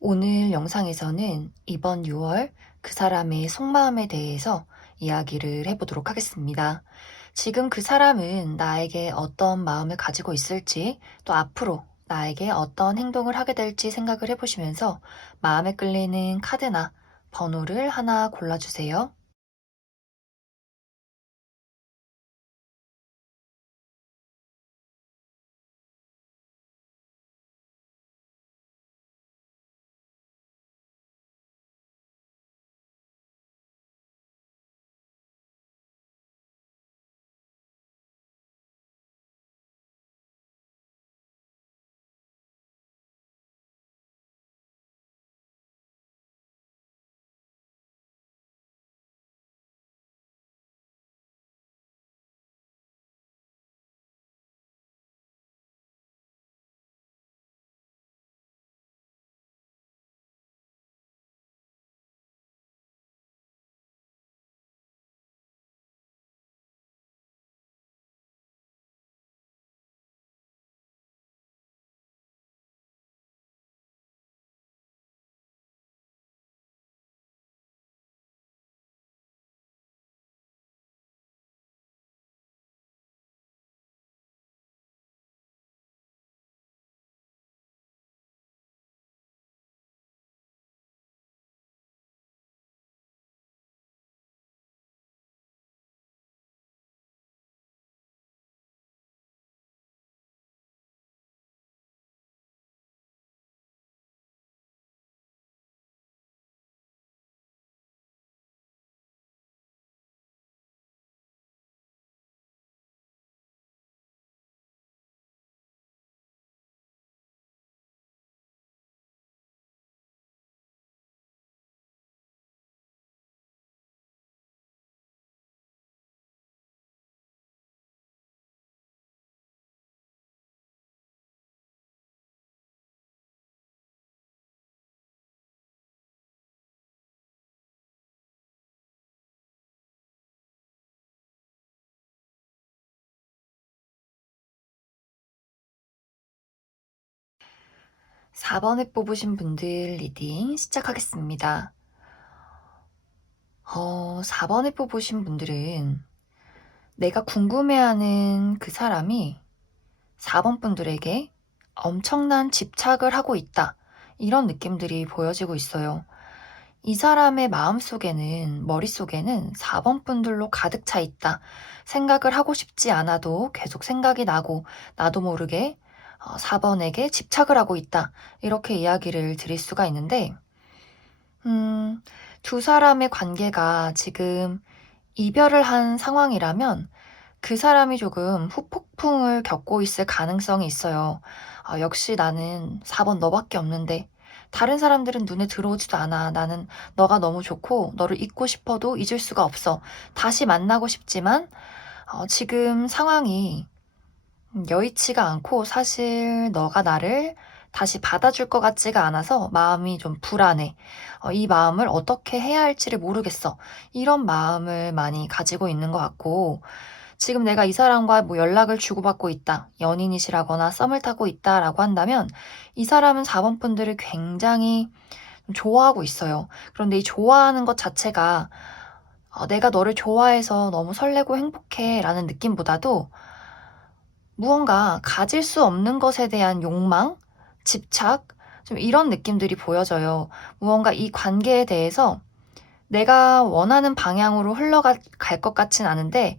오늘 영상에서는 이번 6월 그 사람의 속마음에 대해서 이야기를 해보도록 하겠습니다. 지금 그 사람은 나에게 어떤 마음을 가지고 있을지, 또 앞으로 나에게 어떤 행동을 하게 될지 생각을 해보시면서 마음에 끌리는 카드나 번호를 하나 골라주세요. 4번에 뽑으신 분들 리딩 시작하겠습니다. 4번에 뽑으신 분들은 내가 궁금해하는 그 사람이 4번 분들에게 엄청난 집착을 하고 있다. 이런 느낌들이 보여지고 있어요. 이 사람의 마음속에는, 머릿속에는 4번 분들로 가득 차 있다. 생각을 하고 싶지 않아도 계속 생각이 나고, 나도 모르게 4번에게 집착을 하고 있다. 이렇게 이야기를 드릴 수가 있는데, 두 사람의 관계가 지금 이별을 한 상황이라면 그 사람이 조금 후폭풍을 겪고 있을 가능성이 있어요. 역시 나는 4번 너밖에 없는데 다른 사람들은 눈에 들어오지도 않아. 나는 너가 너무 좋고 너를 잊고 싶어도 잊을 수가 없어. 다시 만나고 싶지만 지금 상황이 여의치가 않고 사실 너가 나를 다시 받아줄 것 같지가 않아서 마음이 좀 불안해. 이 마음을 어떻게 해야 할지를 모르겠어. 이런 마음을 많이 가지고 있는 것 같고, 지금 내가 이 사람과 뭐 연락을 주고받고 있다, 연인이시라거나 썸을 타고 있다라고 한다면 이 사람은 4번 분들을 굉장히 좋아하고 있어요. 그런데 이 좋아하는 것 자체가 내가 너를 좋아해서 너무 설레고 행복해 라는 느낌보다도 무언가 가질 수 없는 것에 대한 욕망, 집착, 좀 이런 느낌들이 보여져요. 무언가 이 관계에 대해서 내가 원하는 방향으로 흘러갈 것 같진 않은데,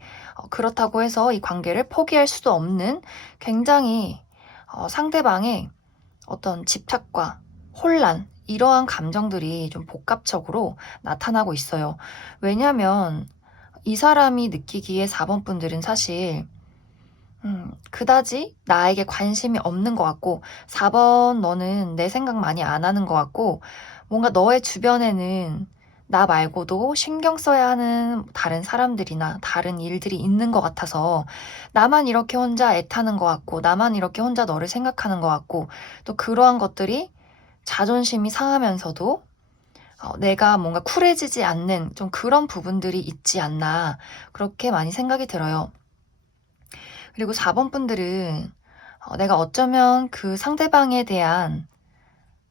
그렇다고 해서 이 관계를 포기할 수도 없는 굉장히 상대방의 어떤 집착과 혼란, 이러한 감정들이 좀 복합적으로 나타나고 있어요. 왜냐면 이 사람이 느끼기에 4번 분들은 사실 그다지 나에게 관심이 없는 것 같고, 4번 너는 내 생각 많이 안 하는 것 같고, 뭔가 너의 주변에는 나 말고도 신경 써야 하는 다른 사람들이나 다른 일들이 있는 것 같아서, 나만 이렇게 혼자 애타는 것 같고, 나만 이렇게 혼자 너를 생각하는 것 같고, 또 그러한 것들이 자존심이 상하면서도 내가 뭔가 쿨해지지 않는 좀 그런 부분들이 있지 않나, 그렇게 많이 생각이 들어요. 그리고 4번 분들은 내가 어쩌면 그 상대방에 대한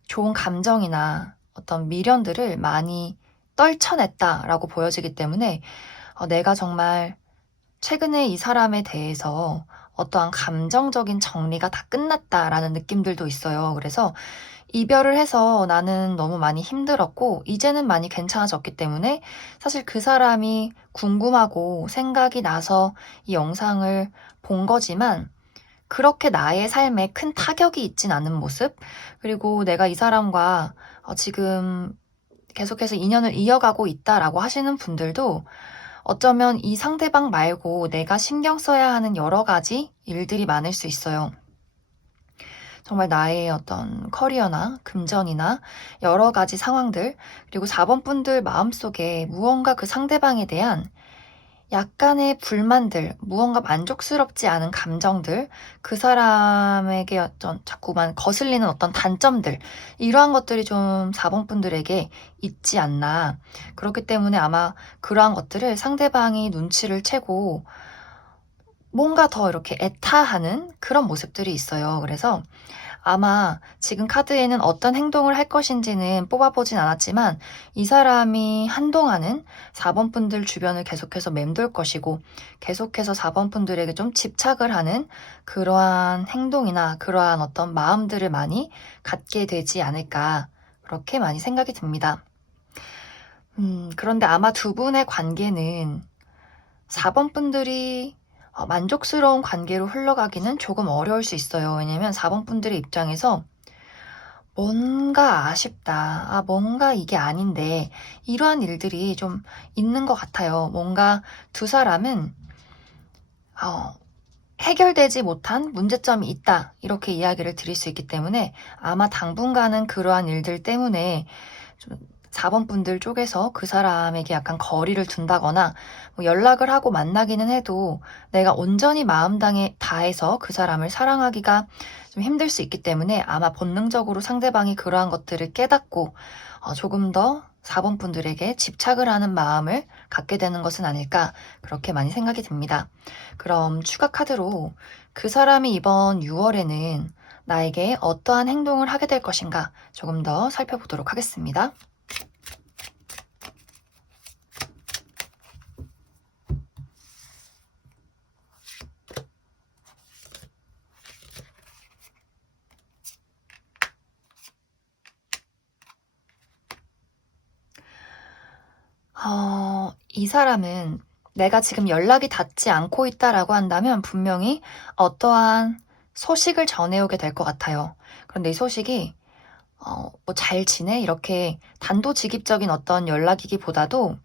좋은 감정이나 어떤 미련들을 많이 떨쳐냈다라고 보여지기 때문에 내가 정말 최근에 이 사람에 대해서 어떠한 감정적인 정리가 다 끝났다라는 느낌들도 있어요. 그래서 이별을 해서 나는 너무 많이 힘들었고 이제는 많이 괜찮아졌기 때문에 사실 그 사람이 궁금하고 생각이 나서 이 영상을 본 거지만 그렇게 나의 삶에 큰 타격이 있진 않은 모습, 그리고 내가 이 사람과 지금 계속해서 인연을 이어가고 있다라고 하시는 분들도 어쩌면 이 상대방 말고 내가 신경 써야 하는 여러 가지 일들이 많을 수 있어요. 정말 나의 어떤 커리어나 금전이나 여러 가지 상황들, 그리고 4번 분들 마음속에 무언가 그 상대방에 대한 약간의 불만들, 무언가 만족스럽지 않은 감정들, 그 사람에게 어떤 자꾸만 거슬리는 어떤 단점들, 이러한 것들이 좀 4번 분들에게 있지 않나. 그렇기 때문에 아마 그러한 것들을 상대방이 눈치를 채고 뭔가 더 이렇게 애타하는 그런 모습들이 있어요. 그래서 아마 지금 카드에는 어떤 행동을 할 것인지는 뽑아보진 않았지만 이 사람이 한동안은 4번 분들 주변을 계속해서 맴돌 것이고 계속해서 4번 분들에게 좀 집착을 하는 그러한 행동이나 그러한 어떤 마음들을 많이 갖게 되지 않을까, 그렇게 많이 생각이 듭니다. 그런데 아마 두 분의 관계는 4번 분들이 만족스러운 관계로 흘러가기는 조금 어려울 수 있어요. 왜냐면 4번 분들의 입장에서 뭔가 아쉽다. 뭔가 이게 아닌데. 이러한 일들이 좀 있는 것 같아요. 뭔가 두 사람은, 해결되지 못한 문제점이 있다. 이렇게 이야기를 드릴 수 있기 때문에 아마 당분간은 그러한 일들 때문에 좀 4번 분들 쪽에서 그 사람에게 약간 거리를 둔다거나 뭐 연락을 하고 만나기는 해도 내가 온전히 마음 다해서 그 사람을 사랑하기가 좀 힘들 수 있기 때문에 아마 본능적으로 상대방이 그러한 것들을 깨닫고 조금 더 4번 분들에게 집착을 하는 마음을 갖게 되는 것은 아닐까, 그렇게 많이 생각이 듭니다. 그럼 추가 카드로 그 사람이 이번 6월에는 나에게 어떠한 행동을 하게 될 것인가 조금 더 살펴보도록 하겠습니다. 이 사람은 내가 지금 연락이 닿지 않고 있다라고 한다면 분명히 어떠한 소식을 전해오게 될 것 같아요. 그런데 이 소식이 뭐 "잘 지내?" 이렇게 단도직입적인 어떤 연락이기보다도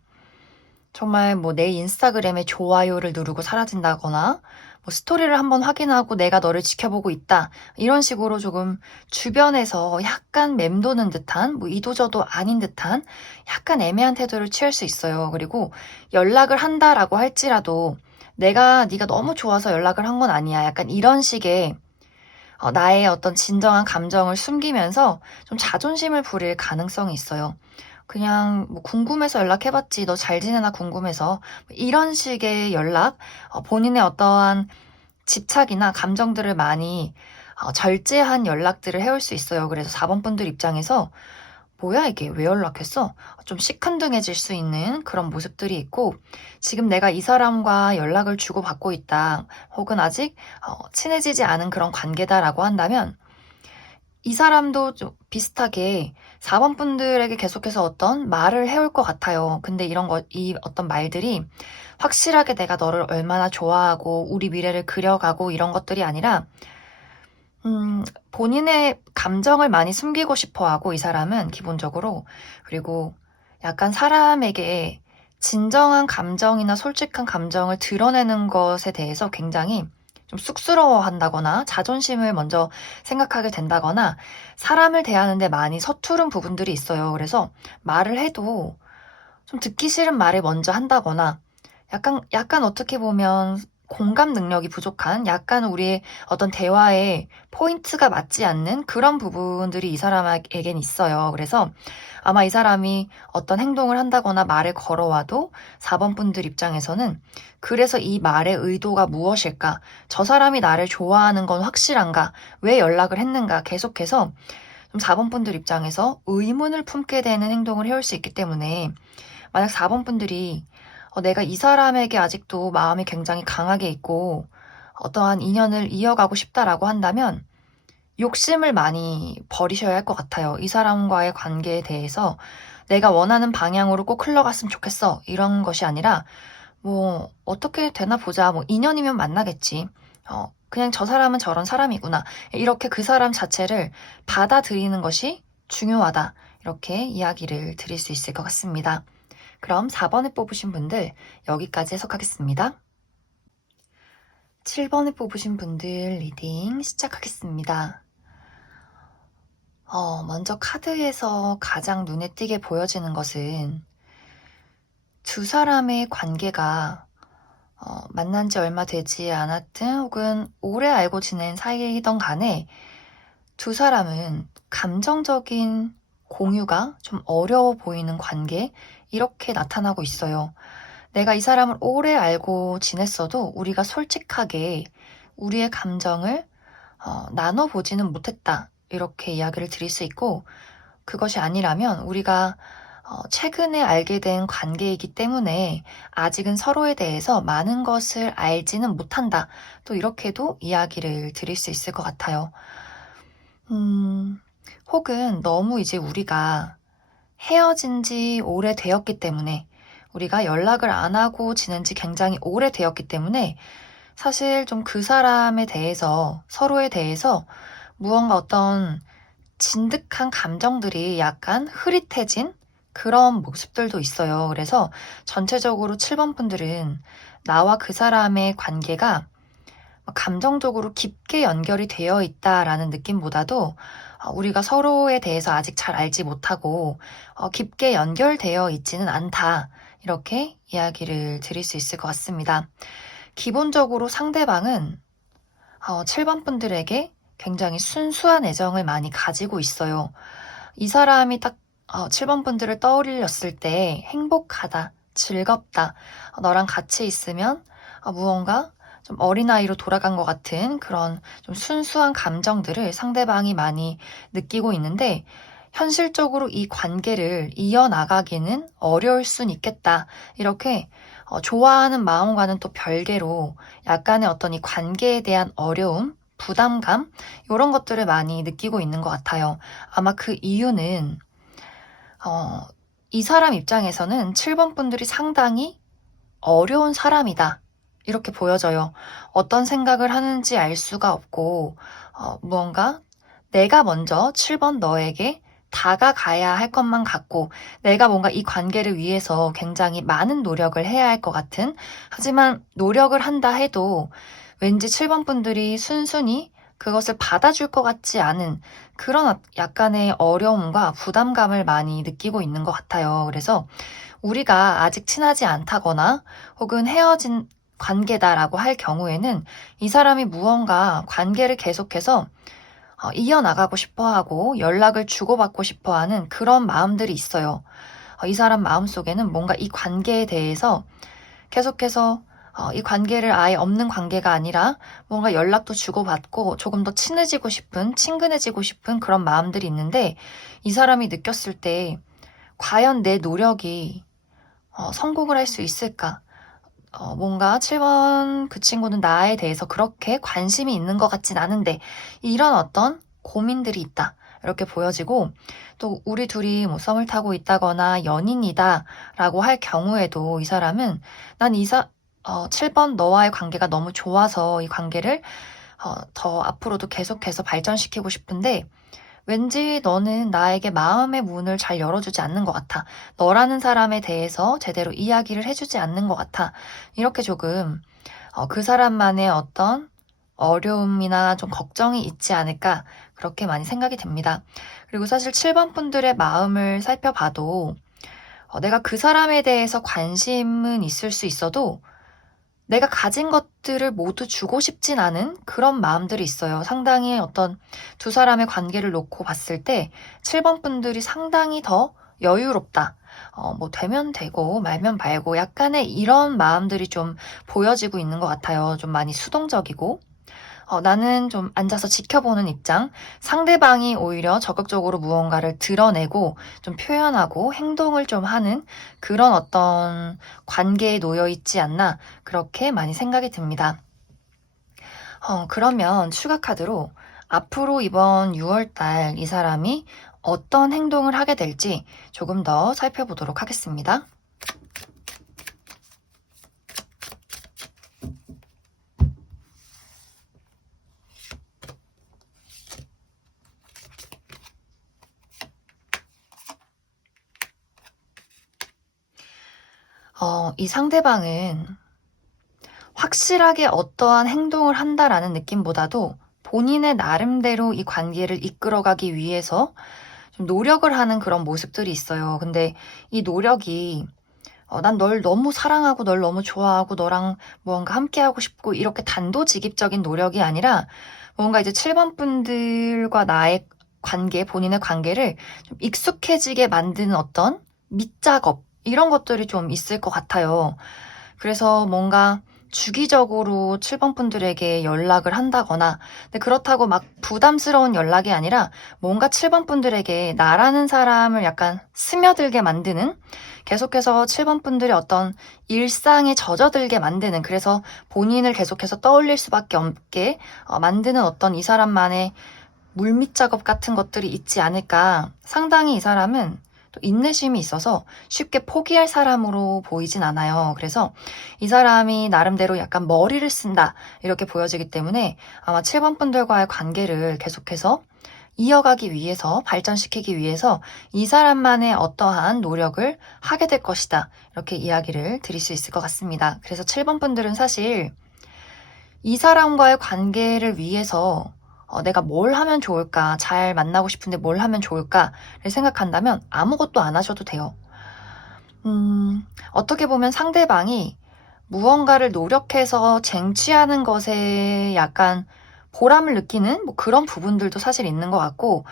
정말 뭐 내 인스타그램에 좋아요를 누르고 사라진다거나 뭐 스토리를 한번 확인하고 "내가 너를 지켜보고 있다." 이런 식으로 조금 주변에서 약간 맴도는 듯한, 뭐 이도저도 아닌 듯한 약간 애매한 태도를 취할 수 있어요. 그리고 연락을 한다라고 할지라도 "내가 네가 너무 좋아서 연락을 한 건 아니야." 약간 이런 식의 나의 어떤 진정한 감정을 숨기면서 좀 자존심을 부릴 가능성이 있어요. 그냥 뭐 "궁금해서 연락해 봤지. 너 잘 지내나 궁금해서." 이런 식의 연락, 본인의 어떠한 집착이나 감정들을 많이 절제한 연락들을 해올 수 있어요. 그래서 4번 분들 입장에서 '뭐야 이게? 왜 연락했어?' 좀 시큰둥해질 수 있는 그런 모습들이 있고, 지금 내가 이 사람과 연락을 주고받고 있다, 혹은 아직 친해지지 않은 그런 관계다라고 한다면 이 사람도 좀 비슷하게 4번 분들에게 계속해서 어떤 말을 해올 것 같아요. 근데 이 어떤 말들이 확실하게 내가 너를 얼마나 좋아하고 우리 미래를 그려가고 이런 것들이 아니라 본인의 감정을 많이 숨기고 싶어 하고, 이 사람은 기본적으로. 그리고 약간 사람에게 진정한 감정이나 솔직한 감정을 드러내는 것에 대해서 굉장히 좀 쑥스러워한다거나 자존심을 먼저 생각하게 된다거나 사람을 대하는데 많이 서투른 부분들이 있어요. 그래서 말을 해도 좀 듣기 싫은 말을 먼저 한다거나 약간 어떻게 보면 공감 능력이 부족한, 약간 우리의 어떤 대화에 포인트가 맞지 않는 그런 부분들이 이 사람에겐 있어요. 그래서 아마 이 사람이 어떤 행동을 한다거나 말을 걸어와도 4번 분들 입장에서는 그래서 이 말의 의도가 무엇일까? 저 사람이 나를 좋아하는 건 확실한가? 왜 연락을 했는가? 계속해서 좀 4번 분들 입장에서 의문을 품게 되는 행동을 해올 수 있기 때문에 만약 4번 분들이 내가 이 사람에게 아직도 마음이 굉장히 강하게 있고 어떠한 인연을 이어가고 싶다라고 한다면 욕심을 많이 버리셔야 할 것 같아요. 이 사람과의 관계에 대해서 내가 원하는 방향으로 꼭 흘러갔으면 좋겠어. 이런 것이 아니라 뭐 어떻게 되나 보자. 뭐 인연이면 만나겠지. 그냥 저 사람은 저런 사람이구나. 이렇게 그 사람 자체를 받아들이는 것이 중요하다. 이렇게 이야기를 드릴 수 있을 것 같습니다. 그럼 4번에 뽑으신 분들 여기까지 해석하겠습니다. 7번에 뽑으신 분들 리딩 시작하겠습니다. 먼저 카드에서 가장 눈에 띄게 보여지는 것은 두 사람의 관계가 만난 지 얼마 되지 않았든 혹은 오래 알고 지낸 사이이던 간에 두 사람은 감정적인 공유가 좀 어려워 보이는 관계, 이렇게 나타나고 있어요. 내가 이 사람을 오래 알고 지냈어도 우리가 솔직하게 우리의 감정을 나눠보지는 못했다. 이렇게 이야기를 드릴 수 있고, 그것이 아니라면 우리가 최근에 알게 된 관계이기 때문에 아직은 서로에 대해서 많은 것을 알지는 못한다. 또 이렇게도 이야기를 드릴 수 있을 것 같아요. 혹은 너무 이제 우리가 헤어진 지 오래되었기 때문에 우리가 연락을 안 하고 지낸 지 굉장히 오래되었기 때문에 사실 좀 그 사람에 대해서 서로에 대해서 무언가 어떤 진득한 감정들이 약간 흐릿해진 그런 모습들도 있어요. 그래서 전체적으로 7번 분들은 나와 그 사람의 관계가 감정적으로 깊게 연결이 되어 있다라는 느낌보다도 우리가 서로에 대해서 아직 잘 알지 못하고 깊게 연결되어 있지는 않다. 이렇게 이야기를 드릴 수 있을 것 같습니다. 기본적으로 상대방은 7번 분들에게 굉장히 순수한 애정을 많이 가지고 있어요. 이 사람이 딱 7번 분들을 떠올렸을 때 행복하다, 즐겁다, 너랑 같이 있으면 무언가 좀 어린아이로 돌아간 것 같은 그런 좀 순수한 감정들을 상대방이 많이 느끼고 있는데, 현실적으로 이 관계를 이어나가기는 어려울 순 있겠다. 이렇게 좋아하는 마음과는 또 별개로 약간의 어떤 이 관계에 대한 어려움, 부담감, 이런 것들을 많이 느끼고 있는 것 같아요. 아마 그 이유는 이 사람 입장에서는 7번 분들이 상당히 어려운 사람이다. 이렇게 보여져요. 어떤 생각을 하는지 알 수가 없고, 무언가 내가 먼저 7번 너에게 다가가야 할 것만 같고, 내가 뭔가 이 관계를 위해서 굉장히 많은 노력을 해야 할 것 같은, 하지만 노력을 한다 해도 왠지 7번 분들이 순순히 그것을 받아줄 것 같지 않은 그런 약간의 어려움과 부담감을 많이 느끼고 있는 것 같아요. 그래서 우리가 아직 친하지 않다거나 혹은 헤어진 관계다라고 할 경우에는 이 사람이 무언가 관계를 계속해서 이어나가고 싶어 하고 연락을 주고받고 싶어 하는 그런 마음들이 있어요. 이 사람 마음속에는 뭔가 이 관계에 대해서 계속해서 이 관계를 아예 없는 관계가 아니라 뭔가 연락도 주고받고 조금 더 친해지고 싶은, 친근해지고 싶은 그런 마음들이 있는데, 이 사람이 느꼈을 때 과연 내 노력이 성공을 할 수 있을까? 뭔가 7번 그 친구는 나에 대해서 그렇게 관심이 있는 것 같진 않은데 이런 어떤 고민들이 있다. 이렇게 보여지고, 또 우리 둘이 뭐 썸을 타고 있다거나 연인이다 라고 할 경우에도 이 사람은 난 7번 너와의 관계가 너무 좋아서 이 관계를 더 앞으로도 계속해서 발전시키고 싶은데 왠지 너는 나에게 마음의 문을 잘 열어주지 않는 것 같아. 너라는 사람에 대해서 제대로 이야기를 해주지 않는 것 같아. 이렇게 조금 그 사람만의 어떤 어려움이나 좀 걱정이 있지 않을까, 그렇게 많이 생각이 됩니다. 그리고 사실 7번 분들의 마음을 살펴봐도 내가 그 사람에 대해서 관심은 있을 수 있어도 내가 가진 것들을 모두 주고 싶진 않은 그런 마음들이 있어요. 상당히 어떤 두 사람의 관계를 놓고 봤을 때 7번 분들이 상당히 더 여유롭다. 뭐 되면 되고 말면 말고 약간의 이런 마음들이 좀 보여지고 있는 것 같아요. 좀 많이 수동적이고. 나는 좀 앉아서 지켜보는 입장, 상대방이 오히려 적극적으로 무언가를 드러내고 좀 표현하고 행동을 좀 하는 그런 어떤 관계에 놓여 있지 않나 그렇게 많이 생각이 듭니다. 그러면 추가 카드로 앞으로 이번 6월 달 이 사람이 어떤 행동을 하게 될지 조금 더 살펴보도록 하겠습니다. 이 상대방은 확실하게 어떠한 행동을 한다라는 느낌보다도 본인의 나름대로 이 관계를 이끌어가기 위해서 좀 노력을 하는 그런 모습들이 있어요. 근데 이 노력이 난 널 너무 사랑하고 널 너무 좋아하고 너랑 무언가 함께하고 싶고 이렇게 단도직입적인 노력이 아니라 뭔가 이제 7번 분들과 나의 관계, 본인의 관계를 좀 익숙해지게 만드는 어떤 밑작업 이런 것들이 좀 있을 것 같아요. 그래서 뭔가 주기적으로 7번 분들에게 연락을 한다거나, 근데 그렇다고 막 부담스러운 연락이 아니라 뭔가 7번 분들에게 나라는 사람을 약간 스며들게 만드는, 계속해서 7번 분들의 어떤 일상에 젖어들게 만드는, 그래서 본인을 계속해서 떠올릴 수밖에 없게 만드는 어떤 이 사람만의 물밑 작업 같은 것들이 있지 않을까. 상당히 이 사람은 또 인내심이 있어서 쉽게 포기할 사람으로 보이진 않아요. 그래서 이 사람이 나름대로 약간 머리를 쓴다 이렇게 보여지기 때문에 아마 7번 분들과의 관계를 계속해서 이어가기 위해서, 발전시키기 위해서 이 사람만의 어떠한 노력을 하게 될 것이다. 이렇게 이야기를 드릴 수 있을 것 같습니다. 그래서 7번 분들은 사실 이 사람과의 관계를 위해서 내가 뭘 하면 좋을까, 잘 만나고 싶은데 뭘 하면 좋을까를 생각한다면 아무것도 안 하셔도 돼요. 어떻게 보면 상대방이 무언가를 노력해서 쟁취하는 것에 약간 보람을 느끼는 뭐 그런 부분들도 사실 있는 것 같고,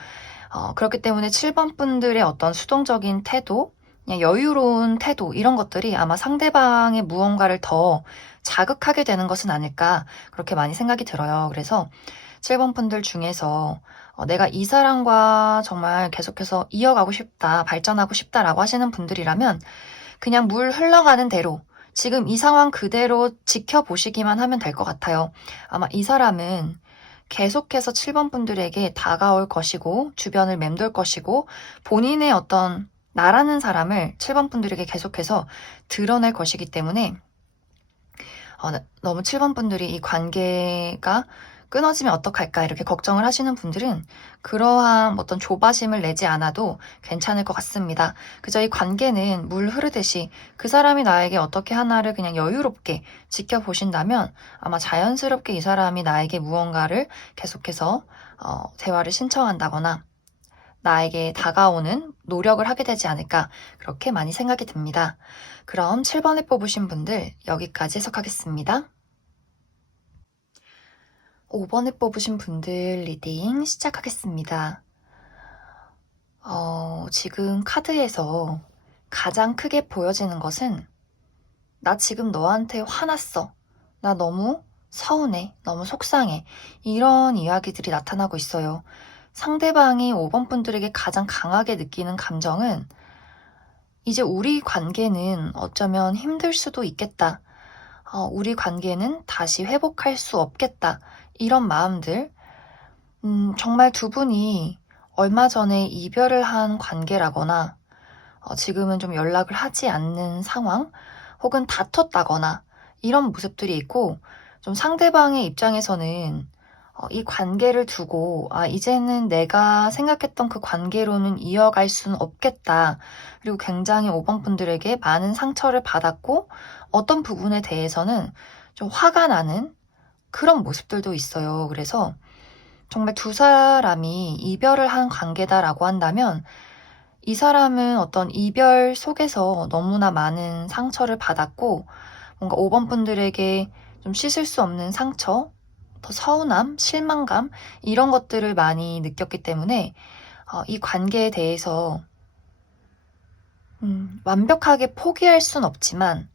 그렇기 때문에 7번 분들의 어떤 수동적인 태도, 그냥 여유로운 태도, 이런 것들이 아마 상대방의 무언가를 더 자극하게 되는 것은 아닐까, 그렇게 많이 생각이 들어요. 그래서 7번 분들 중에서 내가 이 사람과 정말 계속해서 이어가고 싶다, 발전하고 싶다라고 하시는 분들이라면 그냥 물 흘러가는 대로 지금 이 상황 그대로 지켜보시기만 하면 될 것 같아요. 아마 이 사람은 계속해서 7번 분들에게 다가올 것이고, 주변을 맴돌 것이고, 본인의 어떤 나라는 사람을 7번 분들에게 계속해서 드러낼 것이기 때문에, 너무 7번 분들이 이 관계가 끊어지면 어떡할까 이렇게 걱정을 하시는 분들은 그러한 어떤 조바심을 내지 않아도 괜찮을 것 같습니다. 그저 이 관계는 물 흐르듯이 그 사람이 나에게 어떻게 하나를 그냥 여유롭게 지켜보신다면 아마 자연스럽게 이 사람이 나에게 무언가를 계속해서 대화를 신청한다거나 나에게 다가오는 노력을 하게 되지 않을까 그렇게 많이 생각이 듭니다. 그럼 7번에 뽑으신 분들 여기까지 해석하겠습니다. 5번에 뽑으신 분들 리딩 시작하겠습니다. 지금 카드에서 가장 크게 보여지는 것은 나 지금 너한테 화났어. 나 너무 서운해. 너무 속상해. 이런 이야기들이 나타나고 있어요. 상대방이 5번 분들에게 가장 강하게 느끼는 감정은 이제 우리 관계는 어쩌면 힘들 수도 있겠다. 우리 관계는 다시 회복할 수 없겠다. 이런 마음들. 정말 두 분이 얼마 전에 이별을 한 관계라거나, 지금은 좀 연락을 하지 않는 상황, 혹은 다퉜다거나, 이런 모습들이 있고, 좀 상대방의 입장에서는 이 관계를 두고, 이제는 내가 생각했던 그 관계로는 이어갈 수는 없겠다. 그리고 굉장히 5번 분들에게 많은 상처를 받았고, 어떤 부분에 대해서는 좀 화가 나는 그런 모습들도 있어요. 그래서 정말 두 사람이 이별을 한 관계다라고 한다면 이 사람은 어떤 이별 속에서 너무나 많은 상처를 받았고 뭔가 5번 분들에게 좀 씻을 수 없는 상처, 더 서운함, 실망감 이런 것들을 많이 느꼈기 때문에 이 관계에 대해서 완벽하게 포기할 순 없지만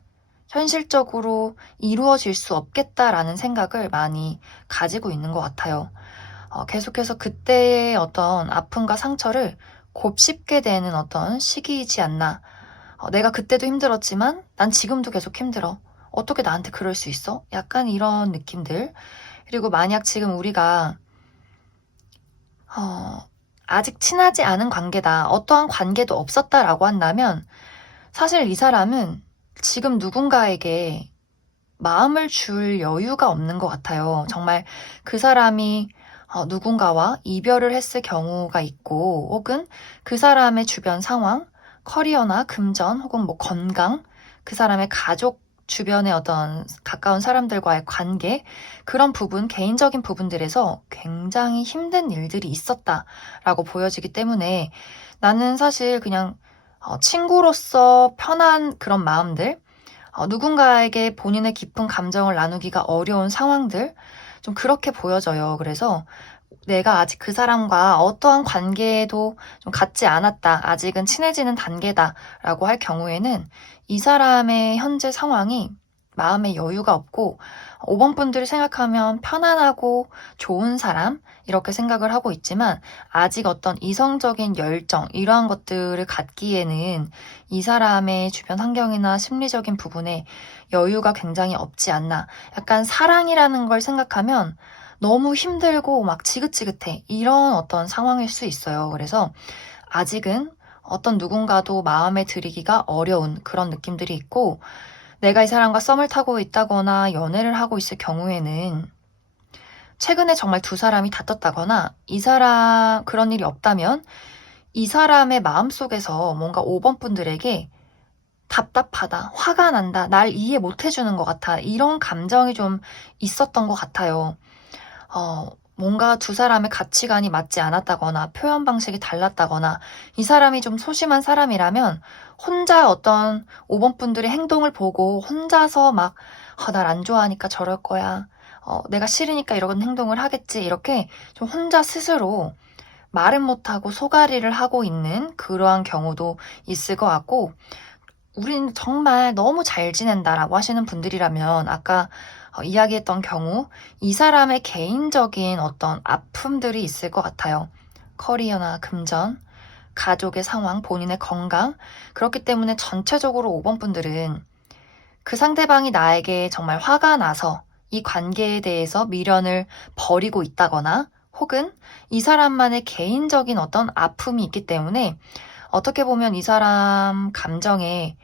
현실적으로 이루어질 수 없겠다라는 생각을 많이 가지고 있는 것 같아요. 계속해서 그때의 어떤 아픔과 상처를 곱씹게 되는 어떤 시기이지 않나. 내가 그때도 힘들었지만 난 지금도 계속 힘들어. 어떻게 나한테 그럴 수 있어? 약간 이런 느낌들. 그리고 만약 지금 우리가 어, 아직 친하지 않은 관계다, 어떠한 관계도 없었다라고 한다면 사실 이 사람은 지금 누군가에게 마음을 줄 여유가 없는 것 같아요. 정말 그 사람이 누군가와 이별을 했을 경우가 있고, 혹은 그 사람의 주변 상황, 커리어나 금전, 혹은 뭐 건강, 그 사람의 가족 주변의 어떤 가까운 사람들과의 관계, 그런 부분, 개인적인 부분들에서 굉장히 힘든 일들이 있었다라고 보여지기 때문에 나는 사실 그냥 친구로서 편한 그런 마음들, 누군가에게 본인의 깊은 감정을 나누기가 어려운 상황들, 좀 그렇게 보여져요. 그래서 내가 아직 그 사람과 어떠한 관계도 좀 갖지 않았다, 아직은 친해지는 단계다라고 할 경우에는 이 사람의 현재 상황이 마음에 여유가 없고 5번 분들을 생각하면 편안하고 좋은 사람 이렇게 생각을 하고 있지만 아직 어떤 이성적인 열정 이러한 것들을 갖기에는 이 사람의 주변 환경이나 심리적인 부분에 여유가 굉장히 없지 않나. 약간 사랑이라는 걸 생각하면 너무 힘들고 막 지긋지긋해. 이런 어떤 상황일 수 있어요. 그래서 아직은 어떤 누군가도 마음에 들이기가 어려운 그런 느낌들이 있고, 내가 이 사람과 썸을 타고 있다거나 연애를 하고 있을 경우에는 최근에 정말 두 사람이 다퉜다거나 이 사람 그런 일이 없다면 이 사람의 마음속에서 뭔가 5번 분들에게 답답하다, 화가 난다, 날 이해 못 해주는 것 같아, 이런 감정이 좀 있었던 것 같아요. 뭔가 두 사람의 가치관이 맞지 않았다거나 표현 방식이 달랐다거나 이 사람이 좀 소심한 사람이라면 혼자 어떤 5번 분들의 행동을 보고 혼자서 막 날 안 좋아하니까 저럴 거야. 내가 싫으니까 이런 행동을 하겠지. 이렇게 좀 혼자 스스로 말은 못하고 소가리를 하고 있는 그러한 경우도 있을 것 같고, 우린 정말 너무 잘 지낸다라고 하시는 분들이라면 아까 이야기했던 경우 이 사람의 개인적인 어떤 아픔들이 있을 것 같아요. 커리어나 금전, 가족의 상황, 본인의 건강. 그렇기 때문에 전체적으로 5번 분들은 그 상대방이 나에게 정말 화가 나서 이 관계에 대해서 미련을 버리고 있다거나 혹은 이 사람만의 개인적인 어떤 아픔이 있기 때문에 어떻게 보면 이 사람 감정에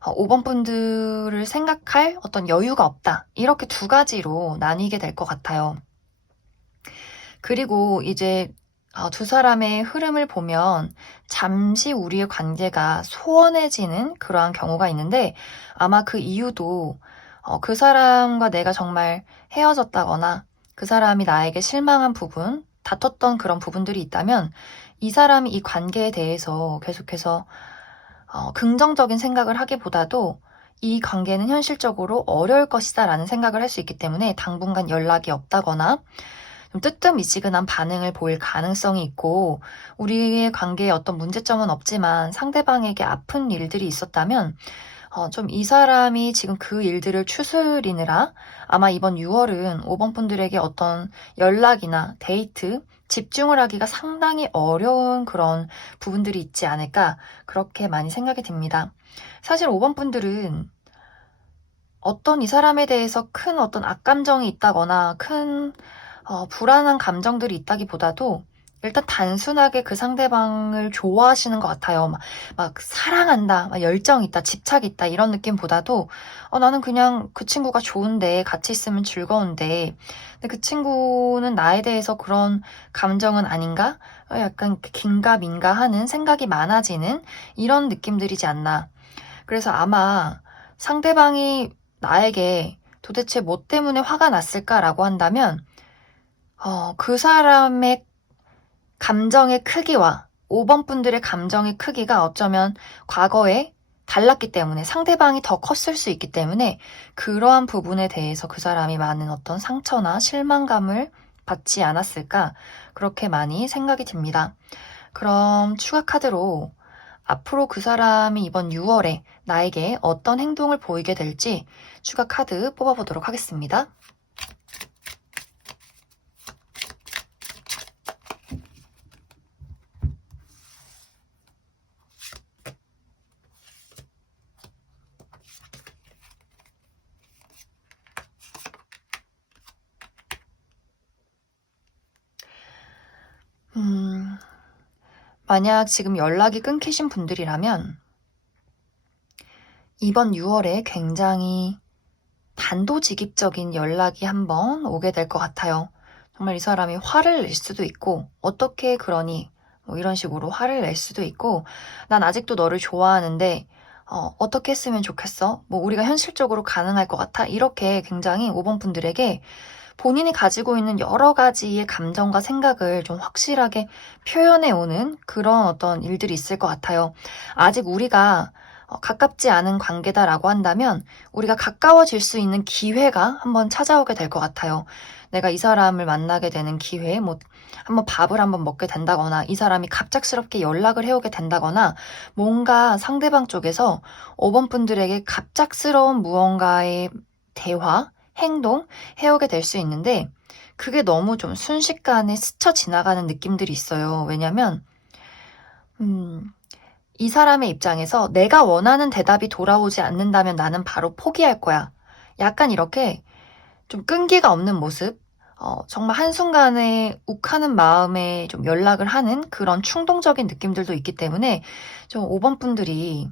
5번 분들을 생각할 어떤 여유가 없다. 이렇게 두 가지로 나뉘게 될 것 같아요. 그리고 이제 두 사람의 흐름을 보면 잠시 우리의 관계가 소원해지는 그러한 경우가 있는데 아마 그 이유도 그 사람과 내가 정말 헤어졌다거나 그 사람이 나에게 실망한 부분, 다퉜던 그런 부분들이 있다면 이 사람이 이 관계에 대해서 계속해서 긍정적인 생각을 하기보다도 이 관계는 현실적으로 어려울 것이다 라는 생각을 할 수 있기 때문에 당분간 연락이 없다거나 좀 뜨뜻미지근한 반응을 보일 가능성이 있고, 우리의 관계에 어떤 문제점은 없지만 상대방에게 아픈 일들이 있었다면 좀 이 사람이 지금 그 일들을 추스리느라 아마 이번 6월은 5번 분들에게 어떤 연락이나 데이트, 집중을 하기가 상당히 어려운 그런 부분들이 있지 않을까, 그렇게 많이 생각이 듭니다. 사실 5번 분들은 어떤 이 사람에 대해서 큰 어떤 악감정이 있다거나 큰 불안한 감정들이 있다기보다도 일단 단순하게 그 상대방을 좋아하시는 것 같아요. 막 사랑한다, 막 열정 있다, 집착 있다 이런 느낌보다도 나는 그냥 그 친구가 좋은데 같이 있으면 즐거운데 근데 그 친구는 나에 대해서 그런 감정은 아닌가? 약간 긴가민가 하는 생각이 많아지는 이런 느낌들이지 않나. 그래서 아마 상대방이 나에게 도대체 뭐 때문에 화가 났을까라고 한다면 그 사람의 감정의 크기와 5번 분들의 감정의 크기가 어쩌면 과거에 달랐기 때문에 상대방이 더 컸을 수 있기 때문에 그러한 부분에 대해서 그 사람이 많은 어떤 상처나 실망감을 받지 않았을까 그렇게 많이 생각이 듭니다. 그럼 추가 카드로 앞으로 그 사람이 이번 6월에 나에게 어떤 행동을 보이게 될지 추가 카드 뽑아보도록 하겠습니다. 만약 지금 연락이 끊기신 분들이라면 이번 6월에 굉장히 단도직입적인 연락이 한번 오게 될 것 같아요. 정말 이 사람이 화를 낼 수도 있고, 어떻게 그러니? 뭐 이런 식으로 화를 낼 수도 있고, 난 아직도 너를 좋아하는데, 어떻게 했으면 좋겠어? 뭐 우리가 현실적으로 가능할 것 같아? 이렇게 굉장히 5번 분들에게 본인이 가지고 있는 여러 가지의 감정과 생각을 좀 확실하게 표현해 오는 그런 어떤 일들이 있을 것 같아요. 아직 우리가 가깝지 않은 관계다라고 한다면 우리가 가까워질 수 있는 기회가 한번 찾아오게 될 것 같아요. 내가 이 사람을 만나게 되는 기회, 뭐 한번 밥을 한번 먹게 된다거나 이 사람이 갑작스럽게 연락을 해오게 된다거나 뭔가 상대방 쪽에서 5번 분들에게 갑작스러운 무언가의 대화, 행동 해오게 될 수 있는데 그게 너무 좀 순식간에 스쳐 지나가는 느낌들이 있어요. 왜냐면 이 사람의 입장에서 내가 원하는 대답이 돌아오지 않는다면 나는 바로 포기할 거야. 약간 이렇게 좀 끈기가 없는 모습, 정말 한순간에 욱하는 마음에 좀 연락을 하는 그런 충동적인 느낌들도 있기 때문에 좀 5번 분들이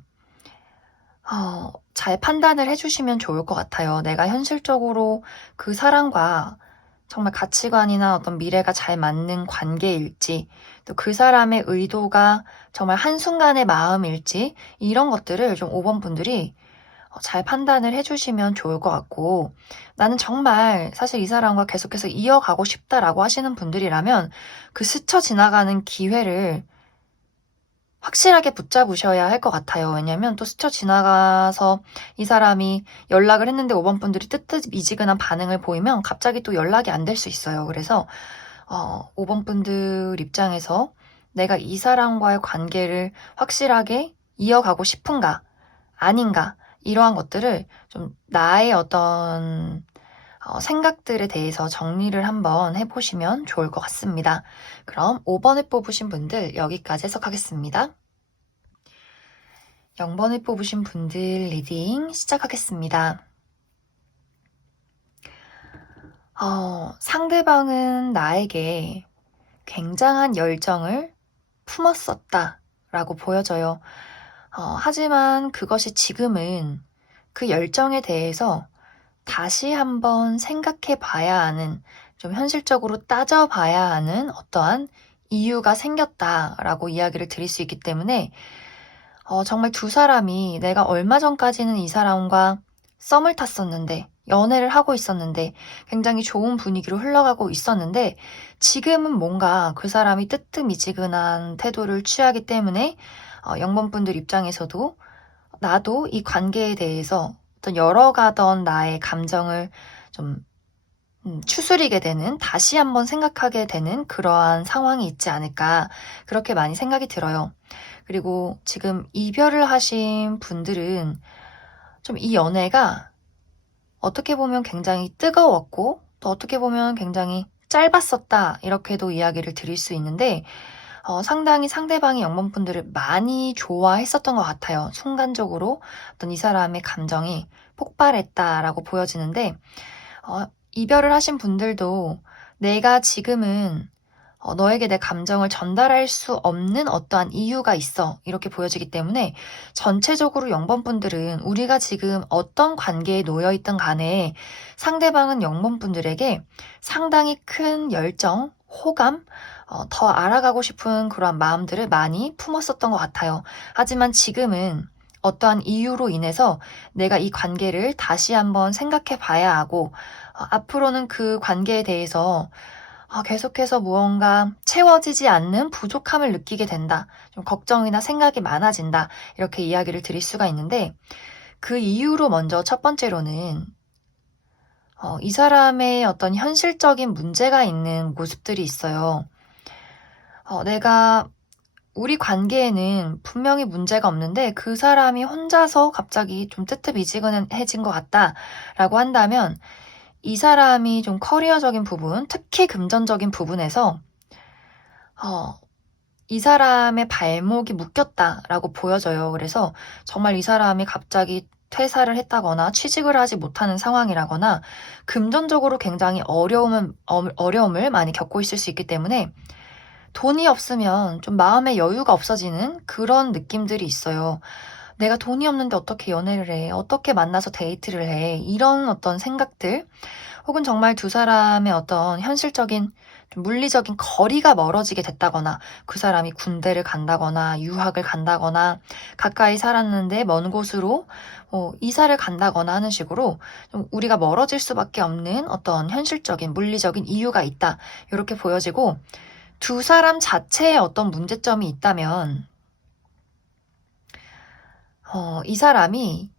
잘 판단을 해주시면 좋을 것 같아요. 내가 현실적으로 그 사람과 정말 가치관이나 어떤 미래가 잘 맞는 관계일지, 또 그 사람의 의도가 정말 한순간의 마음일지, 이런 것들을 좀 5번 분들이 잘 판단을 해주시면 좋을 것 같고, 나는 정말 사실 이 사람과 계속해서 이어가고 싶다라고 하시는 분들이라면 그 스쳐 지나가는 기회를 확실하게 붙잡으셔야 할 것 같아요. 왜냐면 또 스쳐 지나가서 이 사람이 연락을 했는데 5번 분들이 뜨뜻미지근한 반응을 보이면 갑자기 또 연락이 안 될 수 있어요. 그래서 5번 분들 입장에서 내가 이 사람과의 관계를 확실하게 이어가고 싶은가 아닌가 이러한 것들을 좀 나의 어떤 생각들에 대해서 정리를 한번 해보시면 좋을 것 같습니다. 그럼 5번을 뽑으신 분들 여기까지 해석하겠습니다. 0번을 뽑으신 분들 리딩 시작하겠습니다. 상대방은 나에게 굉장한 열정을 품었었다 라고 보여져요. 하지만 그것이 지금은 그 열정에 대해서 다시 한번 생각해 봐야 하는, 좀 현실적으로 따져봐야 하는 어떠한 이유가 생겼다라고 이야기를 드릴 수 있기 때문에 정말 두 사람이 내가 얼마 전까지는 이 사람과 썸을 탔었는데, 연애를 하고 있었는데, 굉장히 좋은 분위기로 흘러가고 있었는데, 지금은 뭔가 그 사람이 뜨뜻미지근한 태도를 취하기 때문에, 0번 분들 입장에서도 나도 이 관계에 대해서 어떤 열어가던 나의 감정을 좀 추스리게 되는, 다시 한번 생각하게 되는 그러한 상황이 있지 않을까, 그렇게 많이 생각이 들어요. 그리고 지금 이별을 하신 분들은 좀 이 연애가 어떻게 보면 굉장히 뜨거웠고 또 어떻게 보면 굉장히 짧았었다 이렇게도 이야기를 드릴 수 있는데 상당히 상대방이 영범분들을 많이 좋아했었던 것 같아요. 순간적으로 어떤 이 사람의 감정이 폭발했다라고 보여지는데 이별을 하신 분들도 내가 지금은 너에게 내 감정을 전달할 수 없는 어떠한 이유가 있어. 이렇게 보여지기 때문에 전체적으로 0번 분들은 우리가 지금 어떤 관계에 놓여 있든 간에 상대방은 0번 분들에게 상당히 큰 열정, 호감, 더 알아가고 싶은 그런 마음들을 많이 품었었던 것 같아요. 하지만 지금은 어떠한 이유로 인해서 내가 이 관계를 다시 한번 생각해 봐야 하고, 앞으로는 그 관계에 대해서 계속해서 무언가 채워지지 않는 부족함을 느끼게 된다. 좀 걱정이나 생각이 많아진다. 이렇게 이야기를 드릴 수가 있는데, 그 이유로 먼저 첫 번째로는, 이 사람의 어떤 현실적인 문제가 있는 모습들이 있어요. 내가 우리 관계에는 분명히 문제가 없는데 그 사람이 혼자서 갑자기 좀 뜨뜻미지근해진 것 같다라고 한다면 이 사람이 좀 커리어적인 부분, 특히 금전적인 부분에서 어, 이 사람의 발목이 묶였다라고 보여져요. 그래서 정말 이 사람이 갑자기 퇴사를 했다거나 취직을 하지 못하는 상황이라거나 금전적으로 굉장히 어려움을 많이 겪고 있을 수 있기 때문에 돈이 없으면 좀 마음의 여유가 없어지는 그런 느낌들이 있어요. 내가 돈이 없는데 어떻게 연애를 해? 어떻게 만나서 데이트를 해? 이런 어떤 생각들, 혹은 정말 두 사람의 어떤 현실적인 좀 물리적인 거리가 멀어지게 됐다거나 그 사람이 군대를 간다거나 유학을 간다거나 가까이 살았는데 먼 곳으로 이사를 간다거나 하는 식으로 좀 우리가 멀어질 수밖에 없는 어떤 현실적인 물리적인 이유가 있다. 이렇게 보여지고 두 사람 자체에 어떤 문제점이 있다면 이 사람이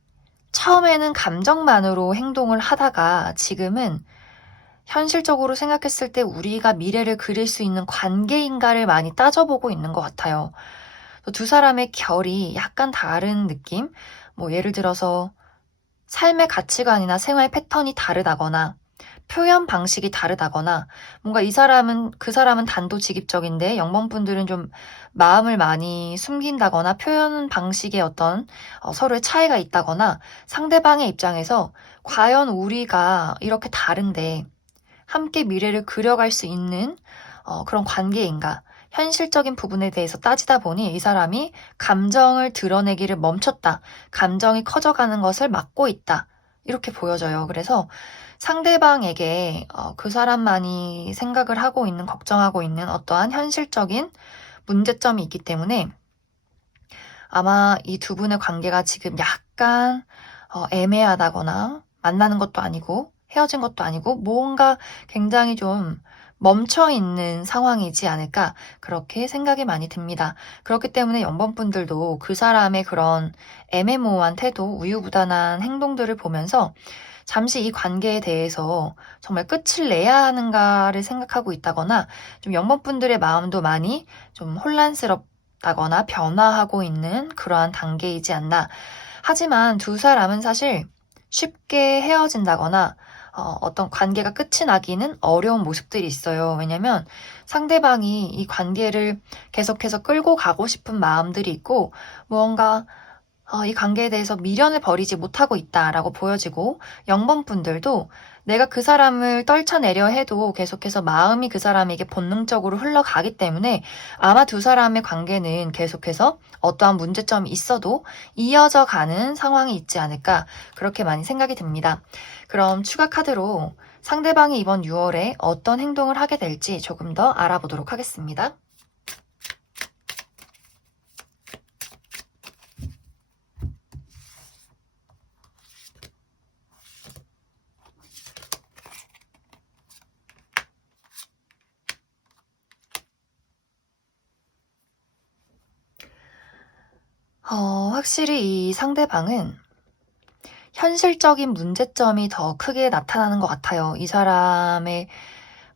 처음에는 감정만으로 행동을 하다가 지금은 현실적으로 생각했을 때 우리가 미래를 그릴 수 있는 관계인가를 많이 따져보고 있는 것 같아요. 두 사람의 결이 약간 다른 느낌? 뭐 예를 들어서 삶의 가치관이나 생활 패턴이 다르다거나 표현 방식이 다르다거나 뭔가 그 사람은 단도직입적인데 영범분들은 좀 마음을 많이 숨긴다거나 표현 방식에 어떤 서로의 차이가 있다거나 상대방의 입장에서 과연 우리가 이렇게 다른데 함께 미래를 그려갈 수 있는 그런 관계인가? 현실적인 부분에 대해서 따지다 보니 이 사람이 감정을 드러내기를 멈췄다. 감정이 커져가는 것을 막고 있다. 이렇게 보여져요. 그래서 상대방에게 그 사람만이 생각을 하고 있는, 걱정하고 있는 어떠한 현실적인 문제점이 있기 때문에 아마 이 두 분의 관계가 지금 약간 애매하다거나 만나는 것도 아니고 헤어진 것도 아니고 뭔가 굉장히 좀 멈춰 있는 상황이지 않을까 그렇게 생각이 많이 듭니다. 그렇기 때문에 연번분들도 그 사람의 그런 애매모호한 태도, 우유부단한 행동들을 보면서 잠시 이 관계에 대해서 정말 끝을 내야 하는가를 생각하고 있다거나 좀 연번분들의 마음도 많이 좀 혼란스럽다거나 변화하고 있는 그러한 단계이지 않나. 하지만 두 사람은 사실 쉽게 헤어진다거나 어떤 관계가 끝이 나기는 어려운 모습들이 있어요. 왜냐면 상대방이 이 관계를 계속해서 끌고 가고 싶은 마음들이 있고 무언가 이 관계에 대해서 미련을 버리지 못하고 있다라고 보여지고 0번 분들도 내가 그 사람을 떨쳐내려 해도 계속해서 마음이 그 사람에게 본능적으로 흘러가기 때문에 아마 두 사람의 관계는 계속해서 어떠한 문제점이 있어도 이어져 가는 상황이 있지 않을까 그렇게 많이 생각이 듭니다. 그럼 추가 카드로 상대방이 이번 6월에 어떤 행동을 하게 될지 조금 더 알아보도록 하겠습니다. 확실히 이 상대방은 현실적인 문제점이 더 크게 나타나는 것 같아요. 이 사람의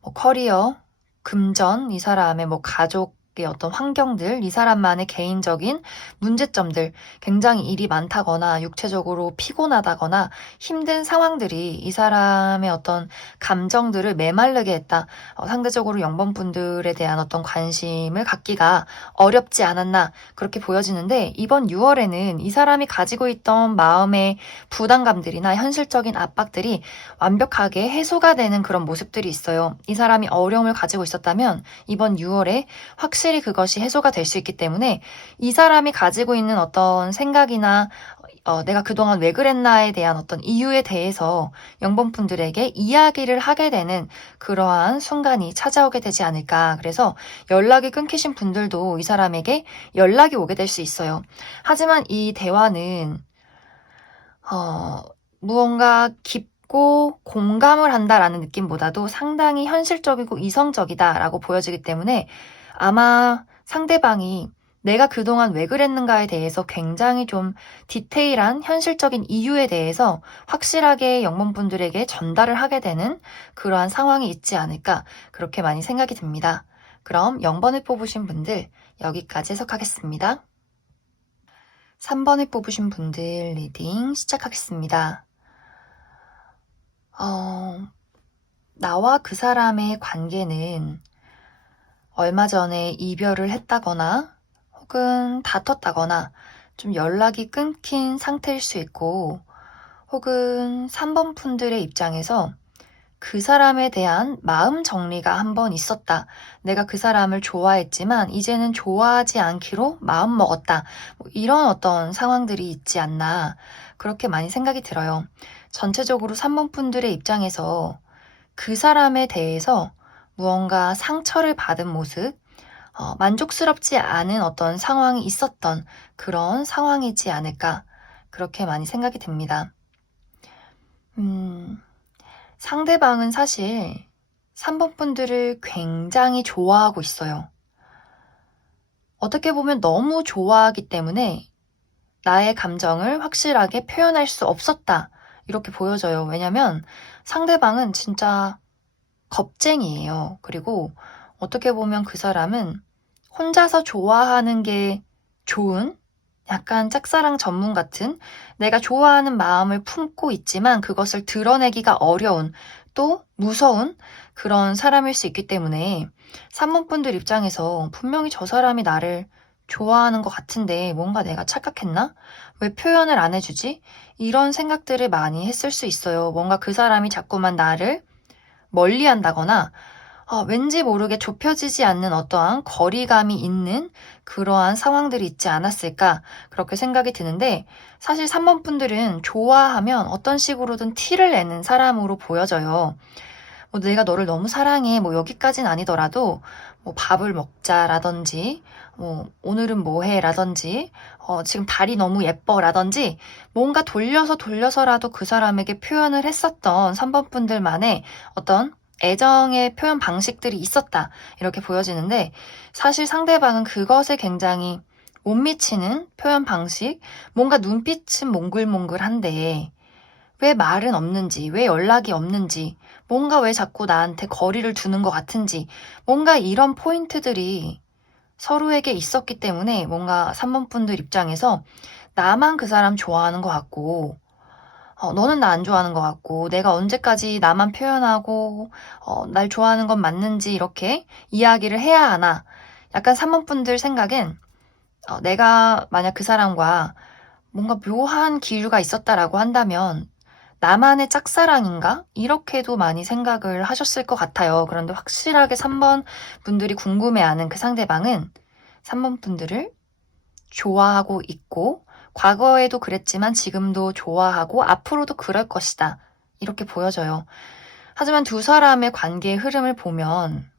뭐 커리어, 금전, 이 사람의 뭐 가족의 어떤 환경들, 이 사람만의 개인적인 문제점들, 굉장히 일이 많다거나 육체적으로 피곤하다거나 힘든 상황들이 이 사람의 어떤 감정들을 메마르게 했다. 상대적으로 0번분들에 대한 어떤 관심을 갖기가 어렵지 않았나 그렇게 보여지는데 이번 6월에는 이 사람이 가지고 있던 마음의 부담감들이나 현실적인 압박들이 완벽하게 해소가 되는 그런 모습들이 있어요. 이 사람이 어려움을 가지고 있었다면 이번 6월에 확실히 그것이 해소가 될 수 있기 때문에 이 사람이 가지고 있는 어떤 생각이나 내가 그동안 왜 그랬나에 대한 어떤 이유에 대해서 영범분들에게 이야기를 하게 되는 그러한 순간이 찾아오게 되지 않을까. 그래서 연락이 끊기신 분들도 이 사람에게 연락이 오게 될 수 있어요. 하지만 이 대화는 무언가 깊고 공감을 한다라는 느낌보다도 상당히 현실적이고 이성적이다라고 보여지기 때문에 아마 상대방이 내가 그동안 왜 그랬는가에 대해서 굉장히 좀 디테일한 현실적인 이유에 대해서 확실하게 영문분들에게 전달을 하게 되는 그러한 상황이 있지 않을까 그렇게 많이 생각이 듭니다. 그럼 0번을 뽑으신 분들 여기까지 해석하겠습니다. 3번을 뽑으신 분들 리딩 시작하겠습니다. 나와 그 사람의 관계는 얼마 전에 이별을 했다거나 혹은 다퉜다거나 좀 연락이 끊긴 상태일 수 있고, 혹은 3번 분들의 입장에서 그 사람에 대한 마음 정리가 한번 있었다. 내가 그 사람을 좋아했지만 이제는 좋아하지 않기로 마음먹었다. 이런 어떤 상황들이 있지 않나, 그렇게 많이 생각이 들어요. 전체적으로 3번 분들의 입장에서 그 사람에 대해서 무언가 상처를 받은 모습, 만족스럽지 않은 어떤 상황이 있었던 그런 상황이지 않을까, 그렇게 많이 생각이 됩니다. 상대방은 사실 3번 분들을 굉장히 좋아하고 있어요. 어떻게 보면 너무 좋아하기 때문에 나의 감정을 확실하게 표현할 수 없었다, 이렇게 보여져요. 왜냐면 상대방은 진짜 겁쟁이에요. 그리고 어떻게 보면 그 사람은 혼자서 좋아하는 게 좋은, 약간 짝사랑 전문 같은, 내가 좋아하는 마음을 품고 있지만 그것을 드러내기가 어려운, 또 무서운 그런 사람일 수 있기 때문에 3번 분들 입장에서 분명히 저 사람이 나를 좋아하는 것 같은데 뭔가 내가 착각했나? 왜 표현을 안 해주지? 이런 생각들을 많이 했을 수 있어요. 뭔가 그 사람이 자꾸만 나를 멀리한다거나 왠지 모르게 좁혀지지 않는 어떠한 거리감이 있는 그러한 상황들이 있지 않았을까, 그렇게 생각이 드는데, 사실 3번 분들은 좋아하면 어떤 식으로든 티를 내는 사람으로 보여져요. 내가 너를 너무 사랑해, 여기까진 아니더라도 밥을 먹자라든지, 오늘은 뭐 해라든지, 지금 달이 너무 예뻐라든지, 뭔가 돌려서라도 그 사람에게 표현을 했었던 3번 분들만의 어떤 애정의 표현 방식들이 있었다, 이렇게 보여지는데, 사실 상대방은 그것에 굉장히 못 미치는 표현 방식, 뭔가 눈빛은 몽글몽글한데 왜 말은 없는지, 왜 연락이 없는지, 뭔가 왜 자꾸 나한테 거리를 두는 것 같은지, 뭔가 이런 포인트들이 서로에게 있었기 때문에 뭔가 3번 분들 입장에서 나만 그 사람 좋아하는 것 같고, 너는 나 안 좋아하는 것 같고, 내가 언제까지 나만 표현하고, 날 좋아하는 건 맞는지 이렇게 이야기를 해야 하나. 약간 3번 분들 생각엔, 내가 만약 그 사람과 뭔가 묘한 기류가 있었다라고 한다면, 나만의 짝사랑인가? 이렇게도 많이 생각을 하셨을 것 같아요. 그런데 확실하게 3번 분들이 궁금해하는 그 상대방은 3번 분들을 좋아하고 있고, 과거에도 그랬지만 지금도 좋아하고 앞으로도 그럴 것이다, 이렇게 보여져요. 하지만 두 사람의 관계의 흐름을 보면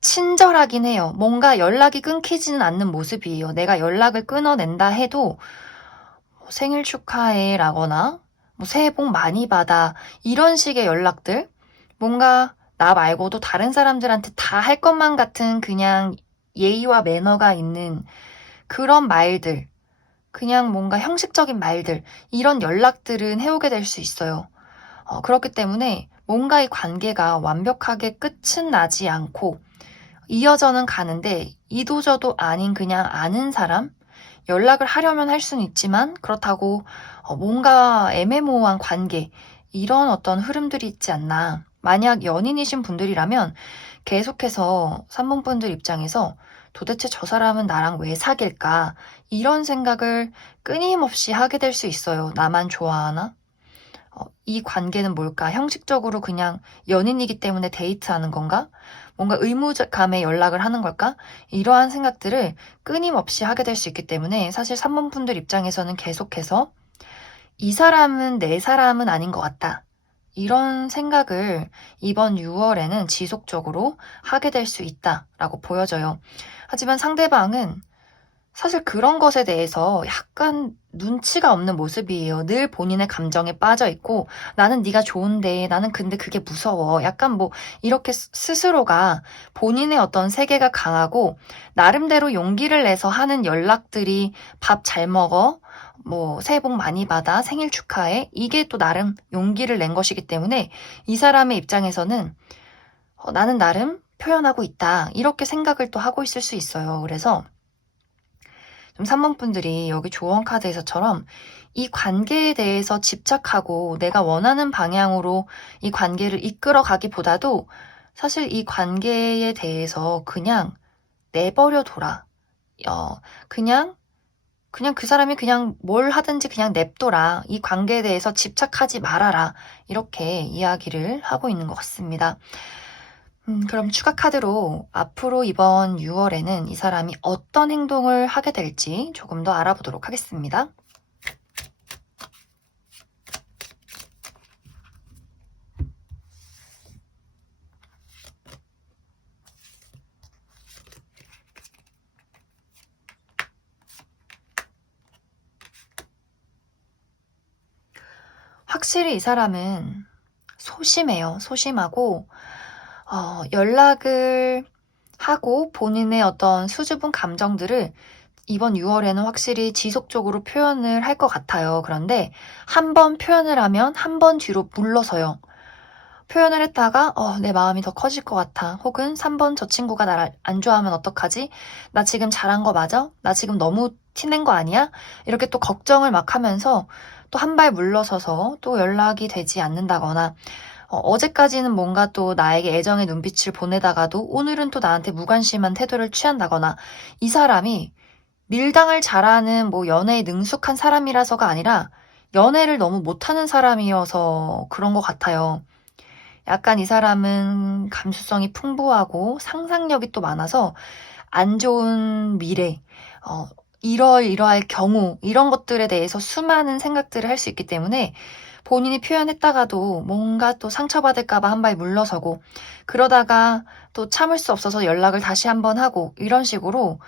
친절하긴 해요. 뭔가 연락이 끊기지는 않는 모습이에요. 내가 연락을 끊어낸다 해도 생일 축하해라거나 새해 복 많이 받아, 이런 식의 연락들, 뭔가 나 말고도 다른 사람들한테 다 할 것만 같은 그냥 예의와 매너가 있는 그런 말들, 그냥 뭔가 형식적인 말들, 이런 연락들은 해오게 될 수 있어요. 그렇기 때문에 뭔가 이 관계가 완벽하게 끝은 나지 않고 이어져는 가는데, 이도저도 아닌 그냥 아는 사람? 연락을 하려면 할 수는 있지만 그렇다고 뭔가 애매모호한 관계, 이런 어떤 흐름들이 있지 않나. 만약 연인이신 분들이라면 계속해서 3번 분들 입장에서 도대체 저 사람은 나랑 왜 사귈까? 이런 생각을 끊임없이 하게 될 수 있어요. 나만 좋아하나? 이 관계는 뭘까? 형식적으로 그냥 연인이기 때문에 데이트하는 건가? 뭔가 의무감에 연락을 하는 걸까? 이러한 생각들을 끊임없이 하게 될 수 있기 때문에 사실 3번 분들 입장에서는 계속해서 이 사람은 내 사람은 아닌 것 같다, 이런 생각을 이번 6월에는 지속적으로 하게 될 수 있다라고 보여져요. 하지만 상대방은 사실 그런 것에 대해서 약간 눈치가 없는 모습이에요. 늘 본인의 감정에 빠져 있고, 나는 네가 좋은데, 나는 근데 그게 무서워, 약간 이렇게 스스로가 본인의 어떤 세계가 강하고 나름대로 용기를 내서 하는 연락들이 밥 잘 먹어, 새해 복 많이 받아, 생일 축하해, 이게 또 나름 용기를 낸 것이기 때문에 이 사람의 입장에서는 나는 나름 표현하고 있다. 이렇게 생각을 또 하고 있을 수 있어요. 그래서 좀 3번 분들이 여기 조언 카드에서처럼 이 관계에 대해서 집착하고 내가 원하는 방향으로 이 관계를 이끌어 가기보다도 사실 이 관계에 대해서 그냥 내버려 둬라. 그냥 그 사람이 그냥 뭘 하든지 그냥 냅둬라. 이 관계에 대해서 집착하지 말아라. 이렇게 이야기를 하고 있는 것 같습니다. 그럼 추가 카드로 앞으로 이번 6월에는 이 사람이 어떤 행동을 하게 될지 조금 더 알아보도록 하겠습니다. 확실히 이 사람은 소심해요. 소심하고 연락을 하고 본인의 어떤 수줍은 감정들을 이번 6월에는 확실히 지속적으로 표현을 할 것 같아요. 그런데 한 번 표현을 하면 한 번 뒤로 물러서요. 표현을 했다가 내 마음이 더 커질 것 같아. 혹은 3번 저 친구가 나를 안 좋아하면 어떡하지? 나 지금 잘한 거 맞아? 나 지금 너무 티낸 거 아니야? 이렇게 또 걱정을 막 하면서 또 한 발 물러서서 또 연락이 되지 않는다거나 어제까지는 뭔가 또 나에게 애정의 눈빛을 보내다가도 오늘은 또 나한테 무관심한 태도를 취한다거나 이 사람이 밀당을 잘하는 뭐 연애에 능숙한 사람이라서가 아니라 연애를 너무 못하는 사람이어서 그런 것 같아요. 약간 이 사람은 감수성이 풍부하고 상상력이 또 많아서 안 좋은 미래, 이러이러할 경우, 이런 것들에 대해서 수많은 생각들을 할 수 있기 때문에 본인이 표현했다가도 뭔가 또 상처받을까봐 한 발 물러서고, 그러다가 또 참을 수 없어서 연락을 다시 한번 하고, 이런 식으로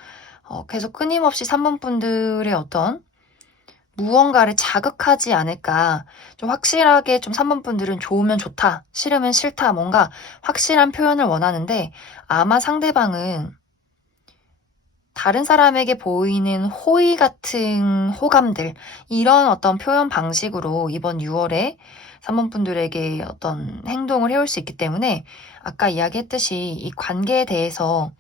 계속 끊임없이 3번 분들의 어떤 무언가를 자극하지 않을까. 좀 확실하게 좀 3번 분들은 좋으면 좋다, 싫으면 싫다, 뭔가 확실한 표현을 원하는데 아마 상대방은 다른 사람에게 보이는 호의 같은 호감들, 이런 어떤 표현 방식으로 이번 6월에 3번 분들에게 어떤 행동을 해올 수 있기 때문에 아까 이야기했듯이 이 관계에 대해서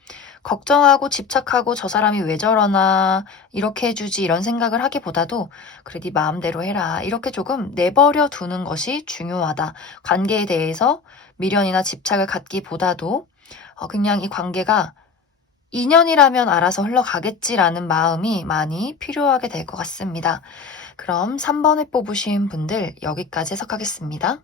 걱정하고 집착하고 저 사람이 왜 저러나 이렇게 해주지 이런 생각을 하기보다도 그래 네 마음대로 해라 이렇게 조금 내버려 두는 것이 중요하다. 관계에 대해서 미련이나 집착을 갖기보다도 그냥 이 관계가 인연이라면 알아서 흘러가겠지라는 마음이 많이 필요하게 될 것 같습니다. 그럼 3번에 뽑으신 분들 여기까지 해석하겠습니다.